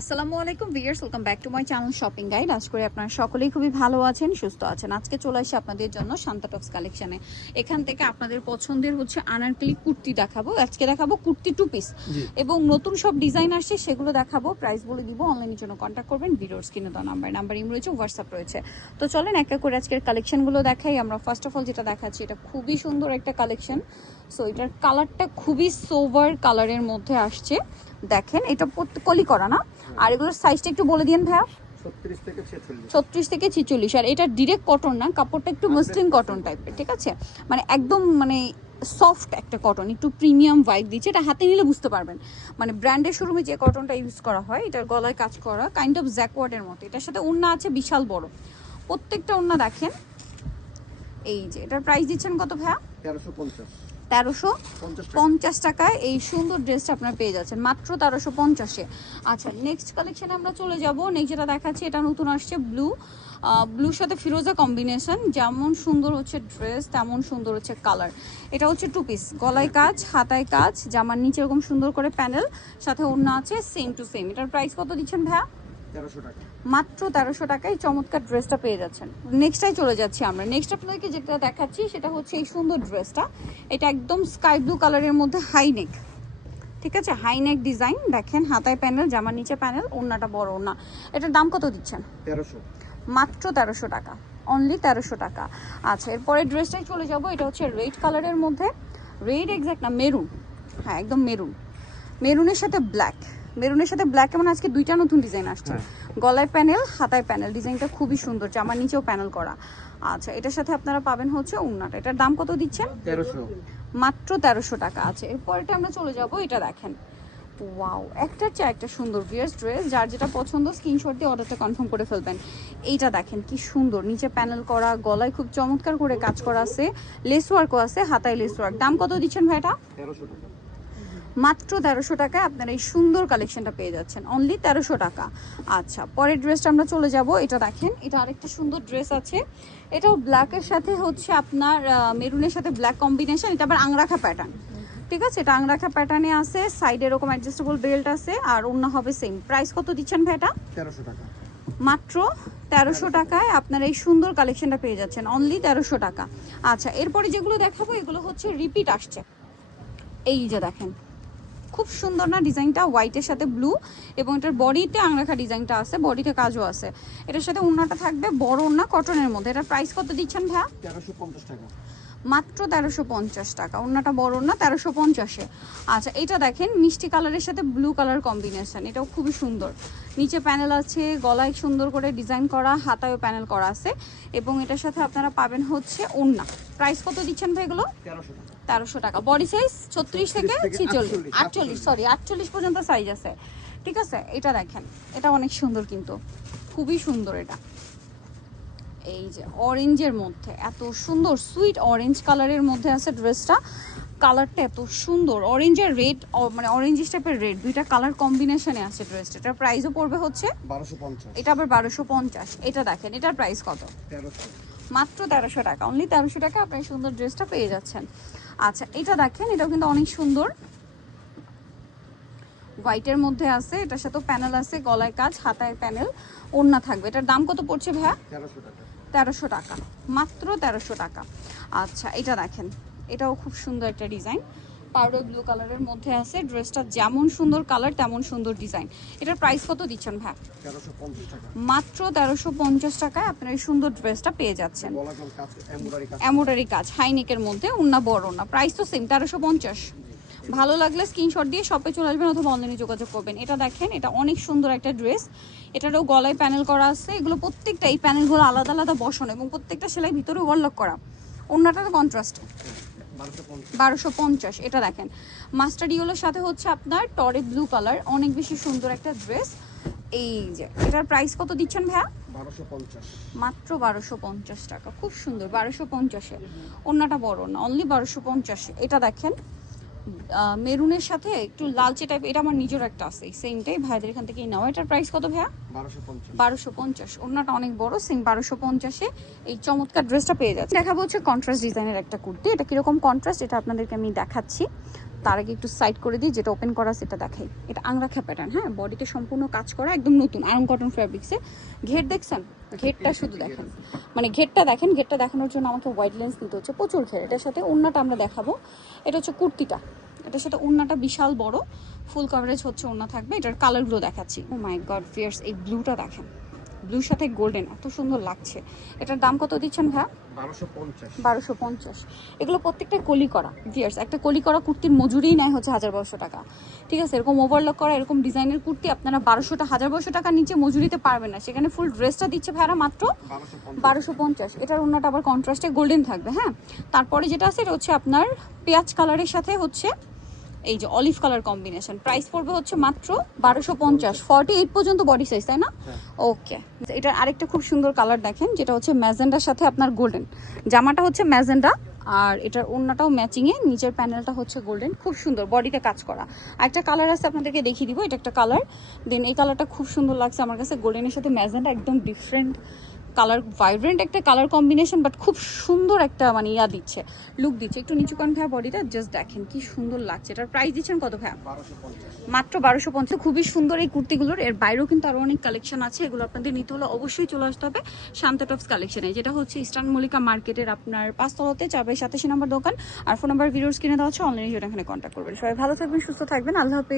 আসসালামু আলাইকুম viewers, welcome back to my channel shopping guide. আজ করে আপনারা সকলেই খুবই ভালো আছেন, সুস্থ আছেন। আজকে চলে আসি আপনাদের জন্য শান্তা টপস কালেকশনে। এখান থেকে আপনাদের পছন্দের আনারকলি কুর্তি দেখাবো। আজকে দেখাবো কুর্তি টু পিস এবং নতুন সব ডিজাইন আসছে, সেগুলো দেখাবো। প্রাইস বলে দিব, অনলাইনের জন্য কন্ট্যাক্ট করবেন। ভিডিওর স্ক্রিনে দেওয়া নাম্বার ইম রয়েছে, হোয়াটসঅ্যাপ রয়েছে। তো চলেন এক এক করে আজকের কালেকশনগুলো দেখাই। আমরা ফার্স্ট অফ অল যেটা দেখাচ্ছি, এটা খুবই সুন্দর একটা কালেকশন। সো এটার কালারটা খুবই সোভার কালারের মধ্যে আসছে। দেখেন, এটা কলি করা না। আর এগুলোর সাইজটা একটু বলে দিন ভাইয়া। 36 থেকে 46। আর এটা ডিরেক্ট কটন না, কাপড়টা একটু মসলিন কটন টাইপের, ঠিক আছে? মানে একদম সফট একটা কটন, একটু প্রিমিয়াম ভাইব দিচ্ছে। এটা হাতে নিলে বুঝতে পারবেন, মানে ব্র্যান্ডের শোরুমে যে কটনটা ইউজ করা হয়, এটার গলায় কাজ করা কাইন্ড অফ জ্যাকওয়ার্ডের মতো। এটার সাথে ওড়না আছে বিশাল বড়, প্রত্যেকটা ওড়না দেখেন। এই যে এটার প্রাইস দিচ্ছেন কত ভাইয়া? 1350 টাকায় এই সুন্দর ড্রেসটা আপনারা পেয়ে যাচ্ছেন মাত্র 1350-এ। আচ্ছা, নেক্সট কালেকশনে আমরা চলে যাব। নেক্সট যেটা দেখাচ্ছি, এটা নতুন আসছে ব্লুর সাথে ফিরোজা কম্বিনেশন। যেমন সুন্দর হচ্ছে ড্রেস, তেমন সুন্দর হচ্ছে কালার। এটা হচ্ছে টু পিস, গলায় কাজ, হাতায় কাজ, জামার নিচে এরকম সুন্দর করে প্যানেল, সাথে ওড়না আছে সেম টু সেম। এটার প্রাইস কত দিচ্ছেন ভাইয়া? 1300 টাকা। মাত্র 1300 টাকায় চমৎকার ড্রেসটা পেয়ে যাচ্ছেন। নেক্সটটাই চলে যাচ্ছি আমরা। নেক্সট আপনাদেরকে যেটা দেখাচ্ছি সেটা হচ্ছে এই সুন্দর ড্রেসটা। এটা একদম স্কাই ব্লু কালারের মধ্যে হাই নেক, ঠিক আছে? High neck design. দেখেন, হাতায় প্যানেল, জামার নিচে প্যানেল, ওড়নাটা বড় ওড়না। এটার দাম কত দিচ্ছেন? 1300। মাত্র 1300 টাকা, অনলি 1300 টাকা। আচ্ছা, এরপরে ড্রেসটাই চলে যাব। এটা হচ্ছে রেড কালারের মধ্যে, রেড এক্স্যাক্ট না, মেরুন। হ্যাঁ, একদম মেরুন। মেরুনের সাথে ব্ল্যাক, মেরুনের সাথে ব্ল্যাক। এমন আজকে দুইটা নতুন ডিজাইন আসছে। গলায় প্যানেল, হাতায় প্যানেল, ডিজাইনটা খুবই সুন্দর, জামার নিচেও প্যানেল করা। আচ্ছা, এটার সাথে আপনারা পাবেন হচ্ছে ওড়নাটা। এটার দাম কত দিচ্ছেন? 1300। মাত্র 1300 টাকা। আছে এরপরটা আমরা চলে যাব। এটা দেখেন, ওয়াও, একটার চেয়ে একটা সুন্দর ভিয়ার্স ড্রেস। যার যেটা পছন্দ স্ক্রিনশট দিয়ে অর্ডারটা কনফার্ম করে ফেলবেন। এইটা দেখেন কি সুন্দর, নিচে প্যানেল করা, গলায় খুব চমৎকার করে কাজ করা আছে, লেস ওয়ার্কও আছে, হাতায় লেস ওয়ার্ক। দাম কত দিচ্ছেন ভাই এটা? 1300 টাকা। মাত্র 1300 টাকায় আপনারা এই সুন্দর কালেকশনটা পেয়ে যাচ্ছেন, অনলি 1300 টাকা। আচ্ছা, পরের ড্রেসটা আমরা চলে যাব। এটা দেখেন, এটা আরেকটা সুন্দর ড্রেস আছে। এটাও ব্ল্যাকের সাথে হচ্ছে আপনার মেরুনের সাথে ব্ল্যাক কম্বিনেশন। এটা আবার আংরাখা প্যাটার্ন, ঠিক আছে? এটা আংরাখা প্যাটার্নে আছে, সাইডে এরকম অ্যাডজাস্টেবল বেল্ট আছে, আর ওড়না হবে সেম। প্রাইস কত দিচ্ছেন ভাই এটা? 1300 টাকা। মাত্র 1300 টাকায় আপনারা এই সুন্দর কালেকশনটা পেয়ে যাচ্ছেন, অনলি 1300 টাকা। আচ্ছা, এরপরে যেগুলো দেখাবো এগুলো হচ্ছে রিপিট আসছে। এই যে দেখেন, খুব সুন্দর না ডিজাইনটা? হোয়াইটের সাথে ব্লু, এবং এটার বডিতে আংরাখা ডিজাইনটা আছে, বডিতে কাজও আছে। এটার সাথে ওড়নাটা থাকবে বড় ওড়না, কটনের মধ্যে। এটার প্রাইস কত দিচ্ছেন ভাইয়া? 1350 টাকা। মাত্র 1350 টাকা। ওড়নাটা বড় ওড়না, 1350-এ। আচ্ছা, এটা দেখেন মিষ্টি কালারের সাথে ব্লু কালার কম্বিনেশন, এটাও খুবই সুন্দর। নিচে প্যানেল আছে, গলায় সুন্দর করে ডিজাইন করা, হাতায়ও প্যানেল করা আছে, এবং এটার সাথে আপনারা পাবেন হচ্ছে ওড়না। প্রাইস কত দিচ্ছেন ভাই এগুলো? 1300 টাকা। 1300 টাকা। বডি সাইজ 36 থেকে 48 পর্যন্ত সাইজ আছে, ঠিক আছে? এটা দেখেন, এটা অনেক সুন্দর, কিন্তু খুবই সুন্দর। এটা এই যে অরেঞ্জের মধ্যে, এত সুন্দর সুইট অরেঞ্জ কালারের মধ্যে আছে ড্রেসটা। কালারটা এত সুন্দর, অরেঞ্জ আর রেড, মানে অরেঞ্জ টাইপের রেড, দুইটা কালার কম্বিনেশনে আছে ড্রেসটা। এটার প্রাইসও পড়বে হচ্ছে 1250। এটা আবার 1250। এটা দেখেন, এটার প্রাইস কত? 1300। মাত্র 1300 টাকা, অনলি 1300 টাকা আপনি সুন্দর ড্রেসটা পেয়ে যাচ্ছেন। আচ্ছা, এটা দেখেন, এটাও কিন্তু অনেক সুন্দর, হোয়াইটের মধ্যে আছে। এটার সাথেও প্যানেল আছে, গলায় কাজ, হাতায় প্যানেল, ওড়না থাকবে। এটার দাম কত পড়ছে ভাইয়া? 1300 টাকা। 1300 টাকা, মাত্র 1300 টাকা। আচ্ছা, এটা দেখেন, এটাও খুব সুন্দর একটা ডিজাইন, পাউডার ব্লু কালারের মধ্যে আছে। ড্রেসটা যেমন সুন্দর কালার, তেমন সুন্দর ডিজাইন। এটার প্রাইস কত দিচ্ছেন ভাই? 1350 টাকা। মাত্র 1350 টাকায় আপনার এই সুন্দর ড্রেসটা পেয়ে যাচ্ছেন। গলার কাজ, এমব্রয়ডারি কাজ, হাইনেকের মধ্যে, ওড়না বড় ওড়না। প্রাইস তো সেম, 1350। ভালো লাগলে স্ক্রিনশট দিয়ে শপে চলে আসবেন অথবা অনলাইনে যোগাযোগ করবেন। এটা দেখেন, এটা অনেক সুন্দর একটা ড্রেস। এটারও গলায় প্যানেল করা আছে। এগুলো প্রত্যেকটা, এই প্যানেলগুলো আলাদা আলাদা বসানো, এবং প্রত্যেকটা সেলাই ভিতরে ওভারলক করা। ওড়নাটা কন্ট্রাস্ট, 1250। এটা দেখেন, মাস্টার ইয়েলোর সাথে হচ্ছে আপনার টরে ব্লু কালার, অনেক বেশি সুন্দর একটা ড্রেস। এই যে এটার প্রাইস কত দিচ্ছেন ভাইয়া? 1250। মাত্র 1250 টাকা, খুব সুন্দর। 1250-এ ওড়নাটা বড় না, অনলি 1250-এ। এটা দেখেন, মেরুনের সাথে একটু লালচে টাইপ, এটা আমার নিজের একটা আছে, সেমটাই ভাইদের এখান থেকেই নেওয়া। এটার প্রাইস কত ভাইয়া? 1250। 1250। ওড়নাটা অনেক বড়, সেম 1250-এ এই চমৎকার ড্রেসটা পেয়ে যাচ্ছে। দেখাবো হচ্ছে কন্ট্রাস্ট ডিজাইনের একটা কুর্তি। এটা কিরকম কন্ট্রাস্ট, এটা আপনাদেরকে আমি দেখাচ্ছি। তার আগে একটু সাইড করে দিই, যেটা ওপেন করা সেটা দেখাই। এটা আংরাখা প্যাটার্ন, হ্যাঁ, বডিতে সম্পূর্ণ কাজ করা, একদম নতুন আরং কটন ফ্যাব্রিক্সে। ঘের দেখছেন, ঘেরটা শুধু দেখেন, মানে ঘেরটা দেখেন। ঘেরটা দেখানোর জন্য আমাকে ওয়াইড লেন্স নিতে হচ্ছে, প্রচুর ঘের। এটার সাথে ওড়নাটা আমরা দেখাবো। এটা হচ্ছে কুর্তিটা, এটার সাথে ওড়নাটা বিশাল বড়, ফুল কভারেজ হচ্ছে ওড়না থাকবে। এটার কালারগুলো দেখাচ্ছি। ও মাই গড ভিয়ার্স, এই ব্লুটা দেখেন, ব্লুর সাথে গোল্ডেন, এত সুন্দর লাগছে। এটার দাম কত দিচ্ছেন ভাই? 1250। 1250। এগুলো প্রত্যেকটা কলি করা ভিয়ার্স। একটা কলি করা কুর্তির মজুরিই নেয় হচ্ছে 1200 টাকা, ঠিক আছে? এরকম ওভারলক করা এরকম ডিজাইনের কুর্তি আপনারা 1200 টাকার নিচে মজুরিতে পারবেন না। সেখানে ফুল ড্রেসটা দিচ্ছে ভাইরা মাত্র 1250। এটার অন্যটা আবার কন্ট্রাস্টে গোল্ডেন থাকবে, হ্যাঁ। তারপরে যেটা আছে এটা হচ্ছে আপনার পেঁয়াজ কালারের সাথে হচ্ছে এই যে অলিভ কালার কম্বিনেশন। প্রাইস পড়বে হচ্ছে মাত্র 1250। 48 পর্যন্ত বডি সাইজ, তাই না? ওকে। এটার আরেকটা খুব সুন্দর কালার দেখেন, যেটা হচ্ছে ম্যাজেন্ডার সাথে আপনার গোল্ডেন। জামাটা হচ্ছে ম্যাজেন্ডা, আর এটার ওড়নাটাও ম্যাচিংয়ে, নিচের প্যানেলটা হচ্ছে গোল্ডেন, খুব সুন্দর বডিতে কাজ করা। আরেকটা কালার আছে আপনাদেরকে দেখিয়ে দিব, এটা একটা কালার। দেন এই কালারটা খুব সুন্দর লাগছে আমার কাছে, গোল্ডেনের সাথে ম্যাজেন্ডা, একদম ডিফারেন্ট কালার, ভাইব্রেন্ট একটা কালার কম্বিনেশন, বাট খুব সুন্দর একটা মানে ইয়া দিচ্ছে, লুক দিচ্ছে। একটু নিচু কান ভাইয়া বডিটা, জাস্ট দেখেন কি সুন্দর লাগছে। এটার প্রাইস দিচ্ছেন কত ভাইয়া? 1250। মাত্র 1250। খুবই সুন্দর এই কুর্তিগুলোর। এর বাইরেও কিন্তু আরো অনেক কালেকশন আছে, এগুলো আপনাদের নিতে হলে অবশ্যই চলে আসতে হবে শান্তা টপস কালেকশনে, যেটা হচ্ছে ইস্টার্ন মল্লিকা মার্কেটের আপনার 5 তলাতে 4/87 নম্বর দোকান। আর ফোন নাম্বার ভিডিওস কিনে দেওয়া হচ্ছে, অনলাইনে সেটা এখানে কন্ট্যাক্ট করবেন। সবাই ভালো থাকবেন, সুস্থ থাকবেন, আল্লাহ হাফেজ।